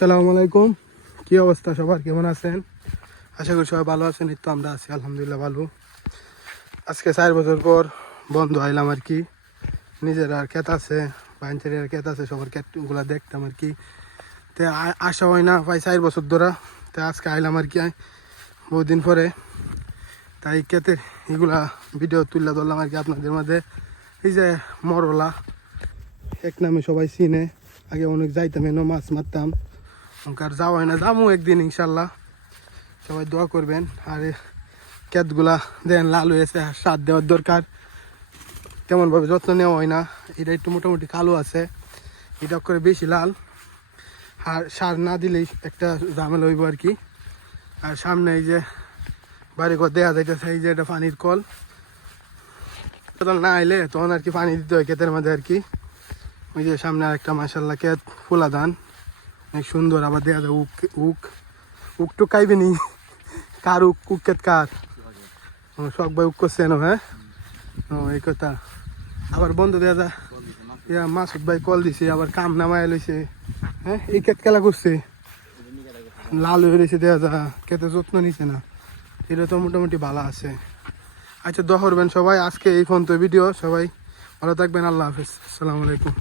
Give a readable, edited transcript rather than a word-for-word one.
আসসালামু আলাইকুম। কি অবস্থা সবার, কেমন আছেন? আশা করি সবাই ভালো আছেন। এই তো আমরা আছি আলহামদুলিল্লাহ ভালো। আজকে 4 বছর পর বন্ধু আইলাম আর কি। নিজের আর ক্ষেত আছে, বাইনচেরিয়ার ক্ষেত আছে, সবার ক্ষেতগুলা দেখতাম আর কি। তো আসা হয় না প্রায় 4 বছর ধরা। তো আজকে আইলাম আর কি বহুদিন পরে। তাই ক্ষেতের এগুলা ভিডিও তুলে ধরলাম আর কি আপনাদের মাঝে। এই যে মরলা এক নামে সবাই চিনে, আগে অনেক যাইতাম এনে মাছ মারতাম। আর যাওয়া হয় না, যাবো একদিন ইনশাল্লাহ। সবাই দোয়া করবেন। আর ক্ষেতগুলা দেন লাল হয়েছে, সার দেওয়ার দরকার, তেমনভাবে যত্ন নেওয়া হয় না। এটা একটু মোটামুটি কালো আছে, এটা করে বেশি লাল। আর সার না দিলেই একটা ঝামেলা হইব আর কি। আর সামনে এই যে বাড়িঘর দেওয়া যাইতেছে, এই যে এটা পানির কল। না আইলে তখন আর কি পানি দিতে হয় ক্ষেতের মধ্যে আর কি। ওই যে সামনে আর একটা মাশাল্লাহ ক্ষেত, ফুলা ধান অনেক সুন্দর। আবার দেওয়া যায় উক উক উক টুক খাইবে নি? কার উক উক ক্ষেত কার? শখ ভাই উক করছে না? হ্যাঁ, ও এই কথা। আবার বন্ধু দেওয়া যায় ইয়া মাসুদ ভাই কল দিছে, আবার কাম নামায় লইছে। হ্যাঁ, এই ক্ষেত খেলা করছে, লাল হয়ে রয়েছে দেওয়া যায়, ক্ষেতে যত্ন নিছে না। এটা তো মোটামুটি ভালো আছে। আচ্ছা দোয়া করবেন সবাই। আজকে এই পর্যন্ত ভিডিও। সবাই ভালো থাকবেন, আল্লাহ হাফিজ, আসসালামু আলাইকুম।